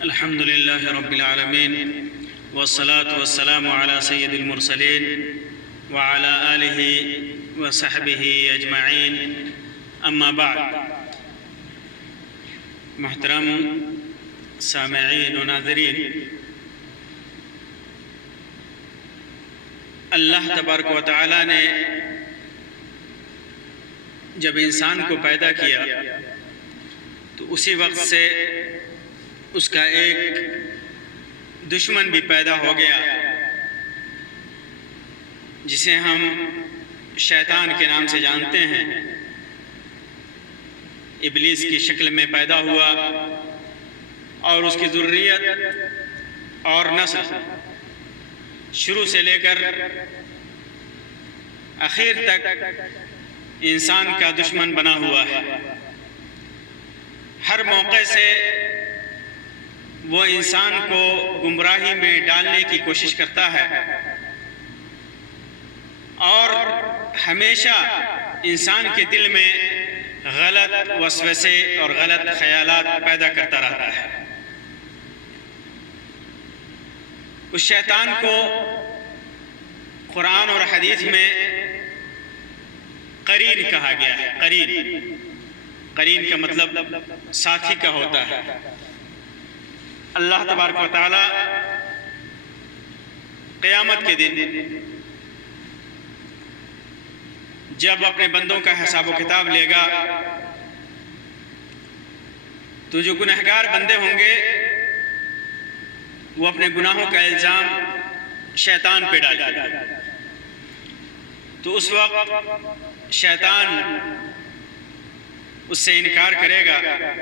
الحمد لله رب العالمين والصلاة والسلام على سيد المرسلين وعلى آله وصحبه أجمعين أما بعد. محترم سامعین و ناظرین، اللہ تبارک و تعالی نے جب انسان کو پیدا کیا تو اسی وقت سے اس کا ایک دشمن بھی پیدا ہو گیا جسے ہم شیطان کے نام سے جانتے ہیں. ابلیس کی شکل میں پیدا ہوا اور اس کی ذریت اور نسل شروع سے لے کر آخر تک انسان کا دشمن بنا ہوا ہے. ہر موقع سے وہ انسان کو گمراہی میں ڈالنے کی کوشش کرتا ہے اور ہمیشہ انسان کے دل میں غلط وسوسے اور غلط خیالات پیدا کرتا رہتا ہے. اس شیطان کو قرآن اور حدیث میں قرین کہا گیا ہے. قرین کا مطلب ساتھی کا ہوتا ہے. اللہ تبارک و تعالی قیامت کے دن جب اپنے بندوں کا حساب و کتاب لے گا تو جو گنہگار بندے ہوں گے وہ اپنے گناہوں کا الزام شیطان پہ ڈالیں گے. تو اس وقت شیطان اس سے انکار کرے گا.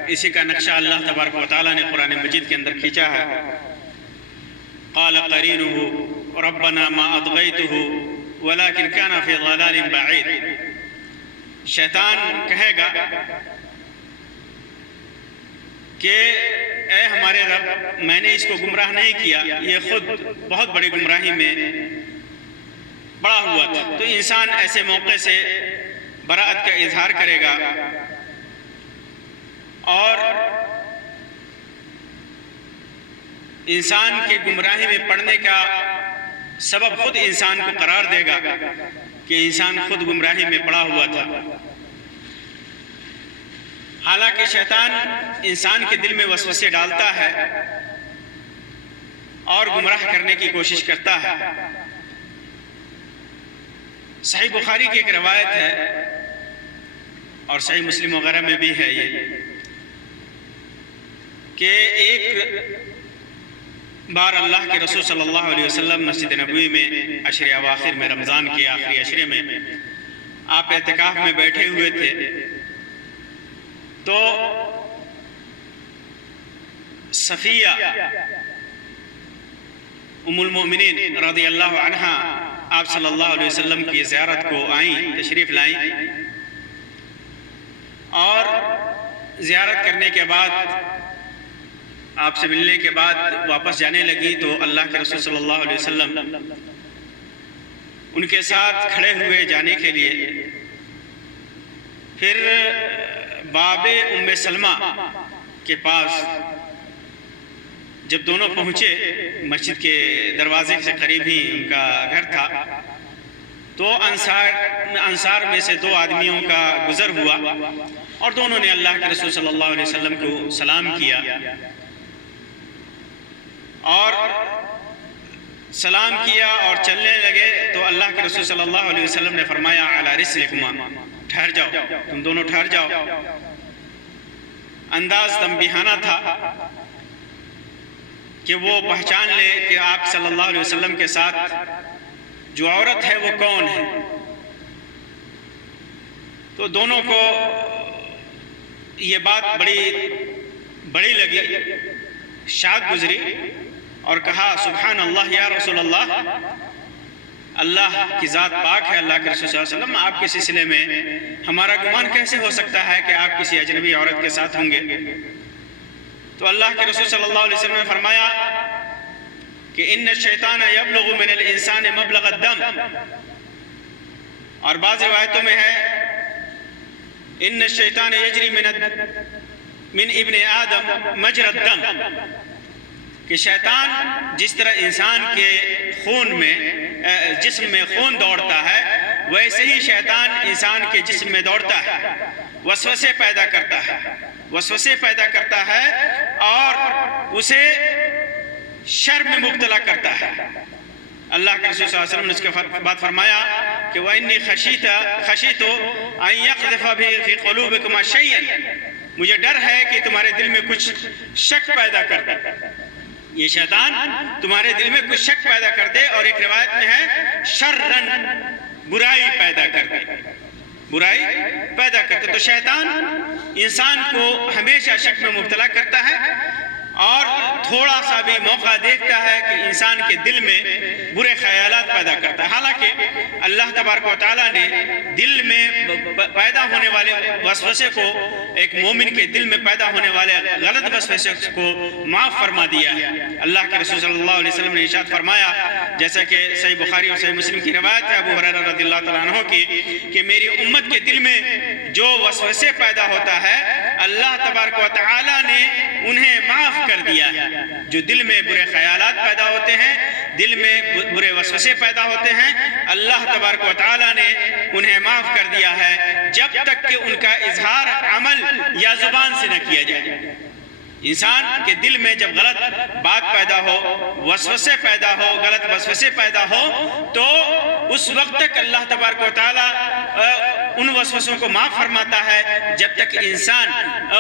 اسی کا نقشہ اللہ تبارک و تعالیٰ نے قرآن مجید کے اندر کھینچا ہے. قال قرینہ ربنا ما اطغیتہ ولكن كان في ضلال بعید. شیطان کہے گا کہ اے ہمارے رب، میں نے اس کو گمراہ نہیں کیا، یہ خود بہت بڑی گمراہی میں بڑا ہوا تھا. تو انسان ایسے موقع سے براءت کا اظہار کرے گا اور انسان کے گمراہی میں پڑنے کا سبب خود انسان کو قرار دے گا کہ انسان خود گمراہی میں پڑا ہوا تھا. حالانکہ شیطان انسان کے دل میں وسوسے ڈالتا ہے اور گمراہ کرنے کی کوشش کرتا ہے. صحیح بخاری کی ایک روایت ہے اور صحیح مسلم وغیرہ میں بھی ہے یہ کہ ایک بار اللہ کے رسول صلی اللہ علیہ وسلم مسجد نبوی میں عشر اواخر میں، رمضان کے آخری عشرے میں آپ اعتکاف میں بیٹھے ہوئے تھے. تو صفیہ ام المؤمنین رضی اللہ عنہا آپ صلی اللہ علیہ وسلم کی زیارت کو آئیں، تشریف لائیں اور زیارت کرنے کے بعد آپ سے ملنے کے بعد واپس جانے لگی تو اللہ کے رسول صلی اللہ علیہ وسلم ان کے ساتھ کھڑے ہوئے جانے کے لیے. پھر باب ام سلمہ کے پاس جب دونوں پہنچے، مسجد کے دروازے سے قریب ہی ان کا گھر تھا، تو انصار میں سے دو آدمیوں کا گزر ہوا اور دونوں نے اللہ کے رسول صلی اللہ علیہ وسلم کو سلام کیا اور اور چلنے لگے. تو اللہ کے رسول صلی اللہ علیہ وسلم نے فرمایا علی رسلکما، ٹھہر جاؤ، تم دونوں ٹھہر جاؤ. انداز تنبیہانہ تھا کہ وہ پہچان لے کہ آپ صلی اللہ علیہ وسلم کے ساتھ جو عورت ہے وہ کون ہے. تو دونوں کو یہ بات بڑی لگی، شاک گزری اور کہا سبحان اللہ یا رسول اللہ، اللہ کی ذات پاک ہے، اللہ کے رسول صلی اللہ علیہ وسلم، آپ کے سلسلے میں ہمارا گمان کیسے ہو سکتا ہے کہ آپ کسی اجنبی عورت کے ساتھ ہوں گے. تو اللہ کے رسول صلی اللہ علیہ وسلم نے فرمایا کہ ان الشیطان یبلغ من الانسان مبلغ الدم، اور بعض روایتوں میں ہے ان الشیطان یجری من ابن آدم مجرى الدم، کہ شیطان جس طرح انسان کے خون میں جسم میں خون دوڑتا ہے، ویسے ہی شیطان انسان کے جسم میں دوڑتا ہے، وسوسے پیدا کرتا ہے اور اسے شر میں مبتلا کرتا ہے۔ اللہ کے رسول صلی اللہ علیہ وسلم نے اس کے بعد فرمایا کہ وَإِنِّي خَشِيتُ أَن يَقْذِفَ فِي قُلُوبِكُمْ شَيْئًا، مجھے ڈر ہے کہ تمہارے دل میں کچھ شک پیدا کر دے، یہ شیطان تمہارے دل میں کچھ شک پیدا کر دے، اور ایک روایت میں ہے شرًا، برائی پیدا کر دے۔ تو شیطان انسان کو ہمیشہ شک میں مبتلا کرتا ہے، اور تھوڑا سا بھی موقع دیکھتا ہے کہ انسان کے دل میں برے خیالات پیدا کرتا ہے۔ حالانکہ اللہ تبارک و تعالیٰ نے دل میں پیدا ہونے والے وسوسے کو، ایک مومن کے دل میں پیدا ہونے والے غلط وسوسے کو معاف فرما دیا ہے۔ اللہ کے رسول صلی اللہ علیہ وسلم نے ارشاد فرمایا، جیسا کہ صحیح بخاری اور صحیح مسلم کی روایت ہے ابو ہریرہ رضی اللہ تعالیٰ عنہ کی، کہ میری امت کے دل میں جو وسوسے پیدا ہوتا ہے، اللہ تبارک و تعالیٰ نے انہیں معاف کر دیا ہے۔ جو دل میں برے خیالات پیدا ہوتے ہیں، دل میں برے وسوسے پیدا ہوتے ہیں، اللہ تبارک و تعالیٰ نے انہیں معاف کر دیا ہے، جب تک کہ ان کا اظہار عمل یا زبان سے نہ کیا جائے۔ انسان کے دل میں جب غلط بات پیدا ہو، وسوسے پیدا ہو، غلط وسوسے پیدا ہو، تو اس وقت تک اللہ تبارک و تعالیٰ ان وسوسوں کو معاف فرماتا ہے، جب تک انسان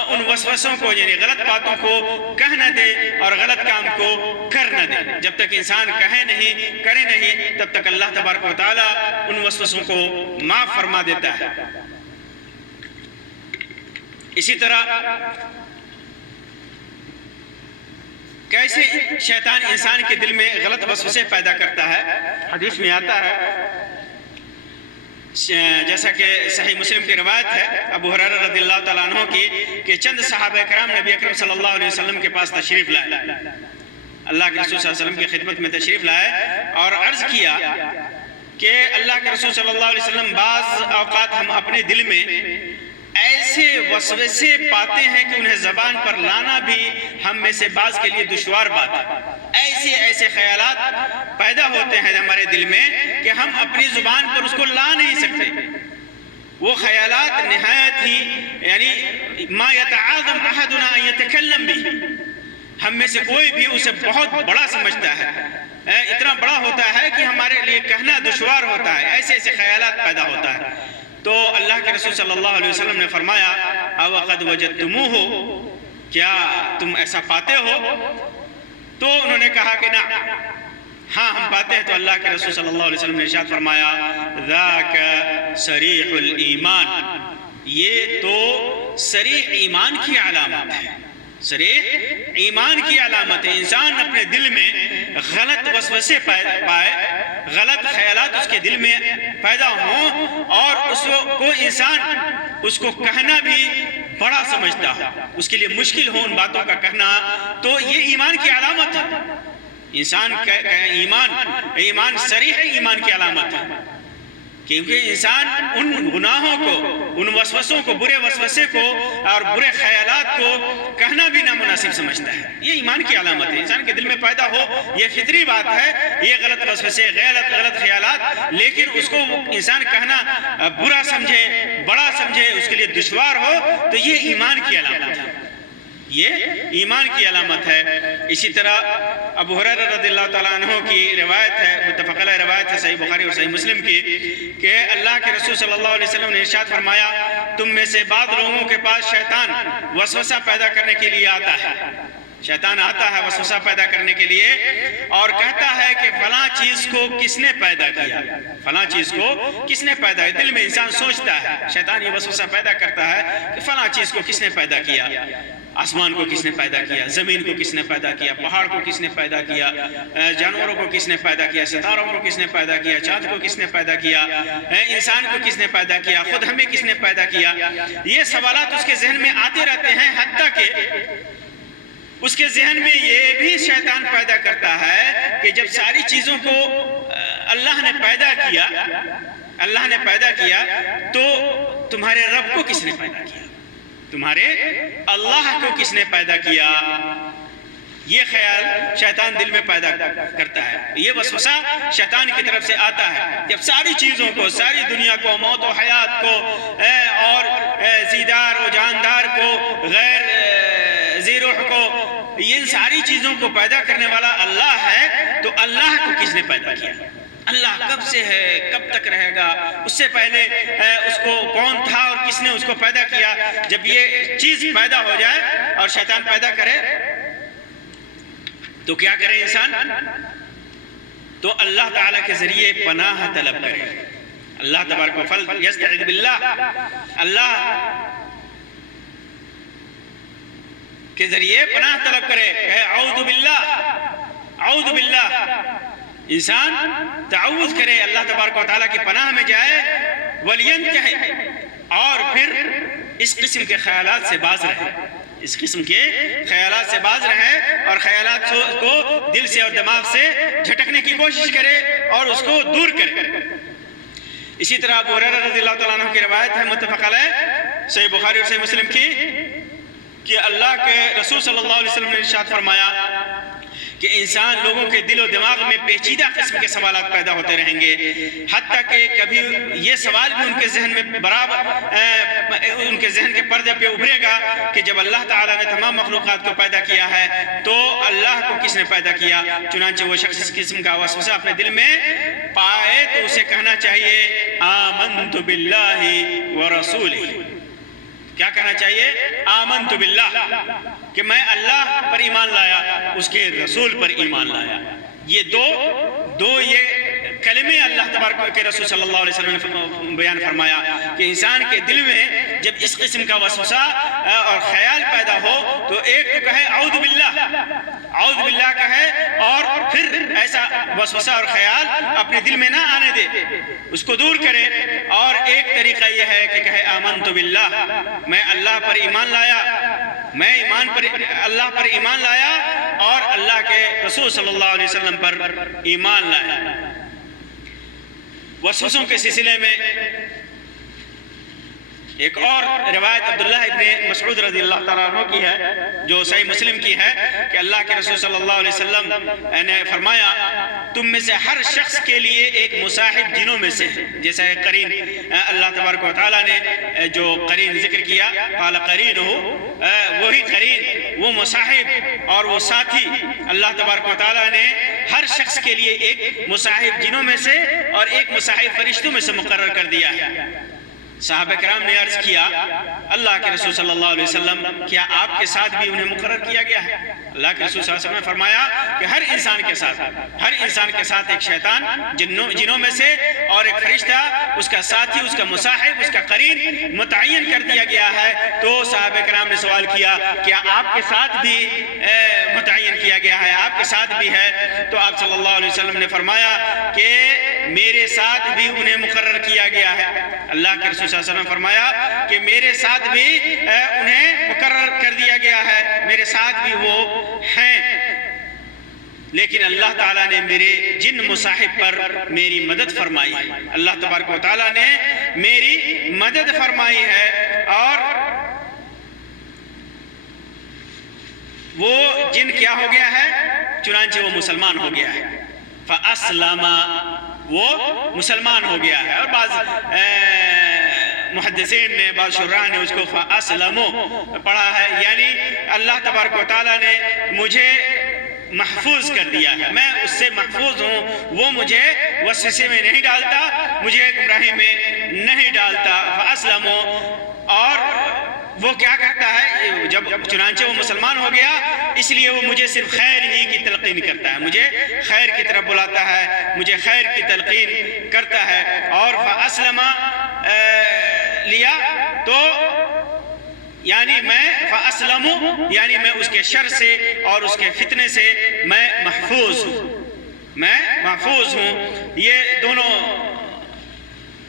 ان وسوسوں کو، یعنی غلط باتوں کو کہہ نہ دے اور غلط کام کو کر نہ دے۔ جب تک انسان کہے نہیں، کرے نہیں، تب تک اللہ تبارک و تعالیٰ ان وسوسوں کو معاف فرما دیتا ہے۔ اسی طرح کیسے شیطان انسان کے دل میں غلط وسوسے پیدا کرتا ہے، حدیث میں آتا ہے، جیسا کہ صحیح مسلم کی روایت ہے ابو ہریرہ رضی اللہ تعالیٰ عنہ کی، کہ چند صحابہ کرام نبی اکرم صلی اللہ علیہ وسلم کے پاس تشریف لائے، اللہ کے رسول صلی اللہ علیہ وسلم کی خدمت میں تشریف لائے اور عرض کیا کہ اللہ کے رسول صلی اللہ علیہ وسلم، بعض اوقات ہم اپنے دل میں ایسے وسوسے پاتے ہیں کہ انہیں زبان پر لانا بھی ہم میں سے بعض کے لیے دشوار بات ہے۔ ایسے خیالات پیدا ہوتے ہیں ہمارے دل میں کہ ہم اپنی زبان پر اس کو لا نہیں سکتے۔ وہ خیالات نہایت ہی، یعنی ما یتعاظم احدنا ان یتکلم بھی، ہم میں سے کوئی بھی اسے بہت بڑا سمجھتا ہے، اتنا بڑا ہوتا ہے کہ ہمارے لیے کہنا دشوار ہوتا ہے، ایسے خیالات پیدا ہوتا ہے۔ تو اللہ کے رسول صلی اللہ علیہ وسلم نے فرمایا، اوقد وجدتموہ، کیا تم ایسا پاتے ہو؟ تو انہوں نے کہا کہ نہ، ہاں ہم پاتے ہیں۔ تو اللہ کے رسول صلی اللہ علیہ وسلم نے ارشاد فرمایا، ذاک صریح الایمان، یہ تو صریح ایمان کی علامت ہے، صریح ایمان کی علامت ہے۔ انسان اپنے دل میں غلط وسوسے پائے، غلط خیالات اس کے دل میں پیدا ہوں، اور اس کو انسان اس کو کہنا بھی بڑا سمجھتا ہو، اس کے لیے مشکل ہو ان باتوں کا کہنا، تو یہ ایمان کی علامت ہے۔ انسان کا ایمان صریح ایمان کی علامت ہے، کیونکہ انسان ان گناہوں کو، ان وسوسوں کو، برے وسوسے کو اور برے خیالات کو کہنا بھی نامناسب سمجھتا ہے۔ یہ ایمان کی علامت ہے، انسان کے دل میں پیدا ہو، یہ فطری بات ہے، یہ غلط وسوسے، غلط خیالات، لیکن اس کو انسان کہنا برا سمجھے، بڑا سمجھے، اس کے لیے دشوار ہو، تو یہ ایمان کی علامت ہے، یہ ایمان کی علامت ہے۔ اسی طرح ابو ہریرہ رضی اللہ تعالیٰ عنہ کی روایت ہے، متفق علیہ روایت ہے صحیح بخاری اور صحیح مسلم کی، کہ اللہ کے رسول صلی اللہ علیہ وسلم نے ارشاد فرمایا، تم میں سے بعض لوگوں کے پاس شیطان وسوسہ پیدا کرنے کے لیے آتا ہے، شیطان آتا ہے وسوسہ پیدا کرنے کے لیے، اور کہتا ہے کہ فلاں چیز کو کس نے پیدا کیا، فلاں چیز کو کس نے پیدا کیا۔ دل میں انسان سوچتا ہے، شیطان یہ وسوسہ پیدا کرتا ہے کہ فلاں چیز کو کس نے پیدا کیا، آسمان کو کس نے پیدا کیا، زمین کو کس نے پیدا کیا، پہاڑ کو کس نے پیدا کیا، جانوروں کو کس نے پیدا کیا، ستاروں کو کس نے پیدا کیا، چاند کو کس نے پیدا کیا، انسان کو کس نے پیدا کیا، خود ہمیں کس نے پیدا کیا۔ یہ سوالات اس کے ذہن میں آتے رہتے ہیں، حتیٰ کہ اس کے ذہن میں یہ بھی شیطان پیدا کرتا ہے کہ جب ساری چیزوں کو اللہ نے پیدا کیا تو تمہارے رب کو کس نے پیدا کیا، تمہارے اللہ کو کس نے پیدا کیا۔ یہ خیال شیطان دل میں پیدا کرتا ہے، یہ وسوسہ شیطان کی طرف سے آتا ہے۔ جب ساری چیزوں کو، ساری دنیا کو، موت و حیات کو اور زیدار و جاندار کو، غیر ذی روح کو، ان ساری چیزوں کو پیدا کرنے والا اللہ ہے، تو اللہ کو کس نے پیدا کیا؟ اللہ کب سے ہے، کب تک رہے گا؟ اس سے پہلے اس کو کون تھا اور کس نے اس کو پیدا کیا؟ جب یہ چیز پیدا ہو جائے اور شیطان پیدا کرے تو کیا کرے انسان؟ تو اللہ تعالیٰ کے ذریعے پناہ طلب کرے۔ اللہ تبارک و تعالیٰ یستعذ باللہ، اللہ کے ذریعے پناہ طلب کرے، کہے اعوذ باللہ، اعوذ باللہ، انسان تعوذ کرے، اللہ تبارک و تعالیٰ کی پناہ میں جائے، وَلْيَنْتَهِ، اور پھر اس قسم کے خیالات سے باز رہے، اس قسم کے خیالات سے باز رہے اور خیالات کو دل سے اور دماغ سے جھٹکنے کی کوشش کرے اور اس کو دور کرے۔ اسی طرح ابو ہریرہ رضی اللہ تعالیٰ عنہ کی روایت ہے متفق علیہ، صحیح بخاری اور صحیح مسلم کی، کہ اللہ کے رسول صلی اللہ علیہ وسلم نے ارشاد فرمایا کہ انسان لوگوں کے دل و دماغ میں پیچیدہ قسم کے سوالات پیدا ہوتے رہیں گے، حتیٰ کہ کبھی یہ سوال بھی ان کے ذہن میں ان کے ذہن کے پردے پہ ابھرے گا کہ جب اللہ تعالیٰ نے تمام مخلوقات کو پیدا کیا ہے تو اللہ کو کس نے پیدا کیا؟ چنانچہ وہ شخص اس قسم کا وسوسہ اپنے دل میں پائے تو اسے کہنا چاہیے آمنت باللہ ورسولہ۔ کیا کہنا چاہیے؟ آمنت باللہ، کہ میں اللہ پر ایمان لایا، اس کے رسول پر ایمان لایا۔ یہ دو یہ کلمے اللہ تبارک کے رسول صلی اللہ علیہ وسلم نے بیان فرمایا کہ انسان کے دل میں جب اس قسم کا وسوسہ اور خیال پیدا ہو تو ایک تو کہے اعوذ باللہ، اعوذ باللہ کہے، اور پھر ایسا وسوسہ اور خیال اپنے دل میں نہ آنے دے، اس کو دور کرے۔ اور ایک طریقہ یہ ہے کہ کہے آمنت باللہ، میں اللہ پر ایمان لایا، میں اللہ پر ایمان لایا اور اللہ کے رسول صلی اللہ علیہ وسلم پر ایمان لایا۔ وسوسوں کے سلسلے میں ایک اور روایت عبداللہ ابن مسعود رضی اللہ تعالیٰ عنہ کی ہے جو صحیح مسلم کی ہے کہ اللہ کے رسول صلی اللہ علیہ وسلم نے فرمایا تم میں سے ہر شخص کے لیے ایک مصاحب جنوں میں سے ہے، جیسا ہے قرین، اللہ تبارک و تعالیٰ نے جو قرین ذکر کیا، قال قرین ہو، وہی قرین، وہ مصاحب اور وہ ساتھی، اللہ تبارک و تعالیٰ نے ہر شخص کے لیے ایک مصاحب جنوں میں سے اور ایک مصاحب فرشتوں میں سے مقرر کر دیا ہے۔ صحابہ کرام نے عرض کیا اللہ کے رسول صلی اللہ علیہ وسلم کیا آپ کے ساتھ بھی انہیں مقرر کیا گیا ہے؟ اللہ کے رسول صلی اللہ علیہ وسلم نے فرمایا کہ ہر انسان کے ساتھ ایک شیطان جنوں میں سے اور ایک فرشتہ، اس کا ساتھی، اس کا مصاحب، اس کا قرین متعین کر دیا گیا ہے۔ تو صحابہ کرام نے سوال کیا کیا آپ کے ساتھ بھی متعین کیا گیا ہے، آپ کے ساتھ بھی ہے؟ تو آپ صلی اللہ علیہ وسلم نے فرمایا کہ میرے ساتھ بھی انہیں مقرر کیا گیا ہے۔ اللہ کے رسول صلی اللہ علیہ وسلم نے فرمایا کہ میرے ساتھ بھی انہیں مقرر کر دیا گیا ہے، میرے ساتھ بھی وہ ہیں، لیکن اللہ تعالیٰ نے میرے جن مصاحب پر میری مدد فرمائی ہے، اللہ تبارک و تعالیٰ نے میری مدد فرمائی ہے، اور وہ جن کیا ہو گیا ہے؟ چنانچہ وہ مسلمان ہو گیا ہے، فَأَسْلَمَ، وہ مسلمان ہو گیا ہے۔ اور بعض محدثین نے، بعض شراح نے اس کو فَأَسْلَمُ پڑھا ہے، یعنی اللہ تبارک و تعالیٰ نے مجھے محفوظ کر دیا ہے، میں اس سے محفوظ ہوں، وہ مجھے وسوسے میں نہیں ڈالتا، مجھے گمراہی میں نہیں ڈالتا۔ فَأَسْلَمُ، اور وہ کیا کرتا ہے؟ جب چنانچہ وہ مسلمان ہو گیا، اس لیے وہ مجھے صرف خیر ہی کی تلقین کرتا ہے، مجھے خیر کی طرف بلاتا ہے، مجھے خیر کی تلقین کرتا ہے۔ اور فَأَسْلَمَ لیا تو یعنی میں فَأَسْلَمُ، یعنی میں اس کے شر سے اور اس کے فتنے سے میں محفوظ ہوں، یہ دونوں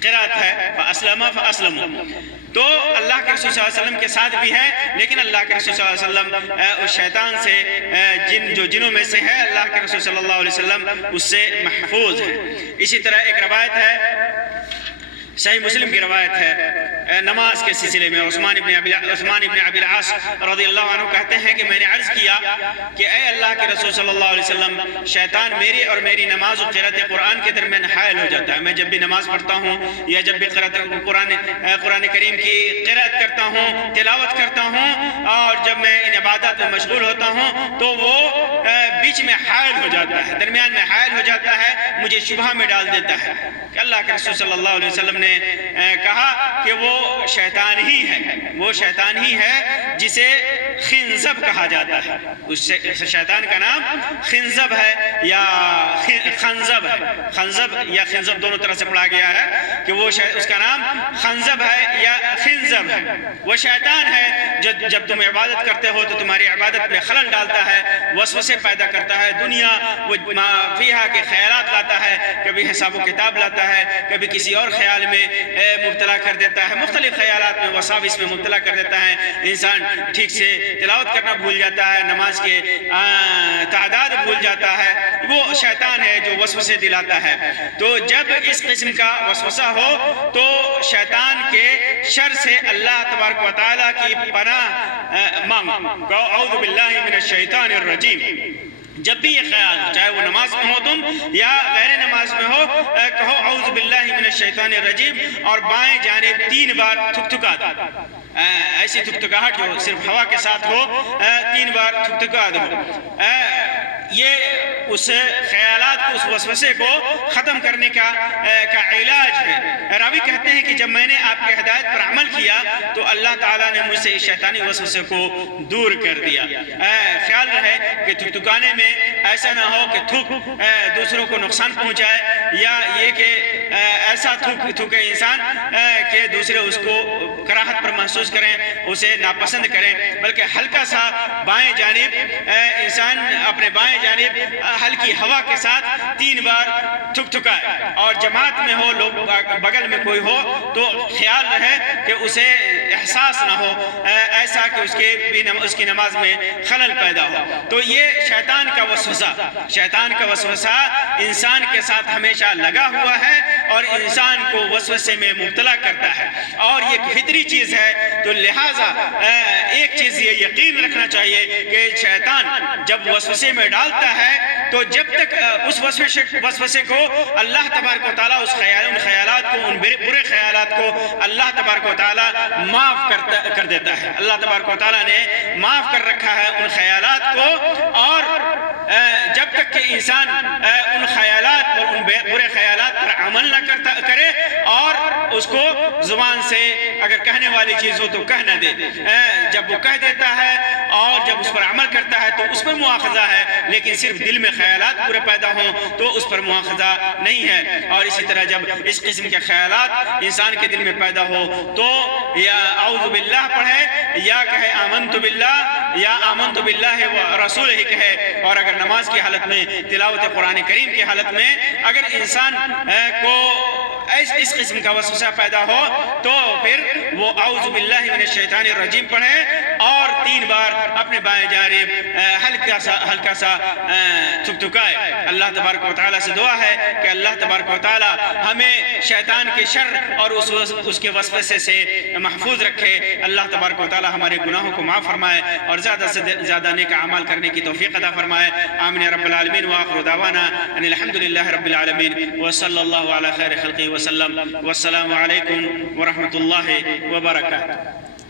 قرات ہے، فَأَسْلَمَ فَأَسْلَمُ۔ تو اللہ کے رسول صلی اللہ علیہ وسلم کے ساتھ بھی ہے، لیکن اللہ کے رسول صلی اللہ علیہ وسلم اس شیطان سے جو جنوں میں سے ہے، اللہ کے رسول صلی اللہ علیہ وسلم اس سے محفوظ ہے۔ اسی طرح ایک روایت ہے، صحیح مسلم کی روایت ہے نماز کے سلسلے میں، عثمان ابن ابی العاص رضی اللہ عنہ کہتے ہیں کہ میں نے عرض کیا کہ اے اللہ کے رسول صلی اللہ علیہ وسلم شیطان میری اور میری نماز و قرأت قرآن کے درمیان حائل ہو جاتا ہے. میں جب بھی نماز پڑھتا ہوں یا جب بھی قرآن کریم کی قرأت کرتا ہوں، تلاوت کرتا ہوں، اور جب میں ان عبادات میں مشغول ہوتا ہوں تو وہ بیچ میں حائل ہو جاتا ہے، درمیان میں حائل ہو جاتا ہے، مجھے شبہ میں ڈال دیتا ہے. کہ اللہ کے رسول صلی اللہ علیہ وسلم نے کہا کہ وہ شیطان ہی ہے، وہ شیطان ہی ہے جسے خنزب کہا جاتا ہے. اس شیطان کا نام خنزب ہے یا خنزب ہے. خنزب یا خنزب دونوں طرح سے پڑھا گیا ہے کہ وہ اس کا نام خنزب ہے یا خنزب ہے. وہ شیطان ہے جب تم عبادت کرتے ہو تو تمہاری عبادت میں خلل ڈالتا ہے، وسوسے پیدا کرتا ہے، دنیا فیہا کے خیالات لاتا ہے، کبھی حساب و کتاب لاتا ہے، کبھی کسی اور خیال میں مبتلا کر دیتا ہے، مختلف خیالات میں وساوس میں مبتلا کر دیتا ہے. انسان ٹھیک سے تلاوت کرنا بھول جاتا ہے، نماز کے تعداد بھول جاتا ہے. وہ شیطان ہے جو وسوسے دلاتا ہے. تو جب اس قسم کا وسوسہ ہو تو شیطان کے شر سے اللہ تبارک و تعالیٰ کی پناہ مانگو. اعوذ باللہ من الشیطان الرجیم. جب بھی یہ خیال، چاہے وہ نماز میں ہو تم یا غیر نماز میں ہو، کہو اعوذ باللہ من الشیطان الرجیم اور بائیں جانب 3 بار تھکتھکا دو. ایسی تھکتھکاہٹ جو صرف ہوا کے ساتھ ہو، 3 بار تھکتھکا دو. یہ اس خیالات کو، اس وسوسے کو ختم کرنے کا علاج ہے. راوی کہتے ہیں کہ جب میں نے آپ کے ہدایت پر عمل کیا تو اللہ تعالیٰ نے مجھ سے اس شیطانی وسوسے کو دور کر دیا. خیال رہے کہ تھکتھکانے میں ایسا نہ ہو کہ تھک دوسروں کو نقصان پہنچائے، یا یہ کہ ایسا تھکے انسان کہ دوسرے اس کو کراہت پر محسوس کریں، اسے ناپسند کریں، بلکہ ہلکا سا بائیں جانب انسان اپنے بائیں جانب ہلکی ہوا کے ساتھ 3 بار تھکائے. اور جماعت میں ہو، لوگ بغل میں کوئی ہو تو خیال رہے کہ اسے احساس نہ ہو ایسا کہ اس کی نماز میں خلل پیدا ہو. تو یہ شیطان کا وسوسہ انسان کے ساتھ ہمیشہ لگا ہوا ہے اور انسان کو وسوسے میں مبتلا کرتا ہے، اور یہ فطری چیز ہے. تو لہٰذا ایک چیز یہ یقین رکھنا چاہیے کہ شیطان جب وسوسے میں ڈالتا ہے تو جب تک اس وسوسے کو اللہ تبارک و تعالیٰ ان خیالات کو، ان برے خیالات کو اللہ تبارک و تعالیٰ معاف کر دیتا ہے. اللہ تبارک و تعالیٰ نے معاف کر رکھا ہے ان خیالات کو، اور جب تک کہ انسان ان خیالات اور ان برے خیالات پر عمل نہ کرے اور اس کو زبان سے اگر کہنے والی چیز ہو تو کہہ نہ دے. جب وہ کہہ دیتا ہے اور جب اس پر عمل کرتا ہے تو اس پر مواخذہ ہے، لیکن صرف دل میں خیالات پورے پیدا ہوں تو اس پر مواخذہ نہیں ہے. اور اسی طرح جب اس قسم کے خیالات انسان کے دل میں پیدا ہو تو یا اعوذ باللہ پڑھے یا کہے آمنت باللہ یا آمنت باللہ و رسول ہی کہے. اور اگر نماز کی حالت میں، تلاوت قرآن کریم کی حالت میں اگر انسان کو اس قسم کا وسوسہ پیدا ہو تو پھر وہ اعوذ باللہ من الشیطان الرجیم پڑھے اور 3 بار اپنے بائیں جانب ہلکا سا تھکتھکائے. اللہ تبارک و تعالیٰ سے دعا ہے کہ اللہ تبارک و تعالیٰ ہمیں شیطان کے شر اور اس کے وسوسے سے محفوظ رکھے. اللہ تبارک و تعالیٰ ہمارے گناہوں کو معاف فرمائے اور زیادہ سے زیادہ نیک اعمال کرنے کی توفیق عطا فرمائے. آمین یا رب العالمین. وآخر دعوانا ان الحمد للہ رب العالمین وصلی اللہ علی خیر خلقہ وسلم. والسلام علیکم ورحمۃ اللہ وبرکاتہ.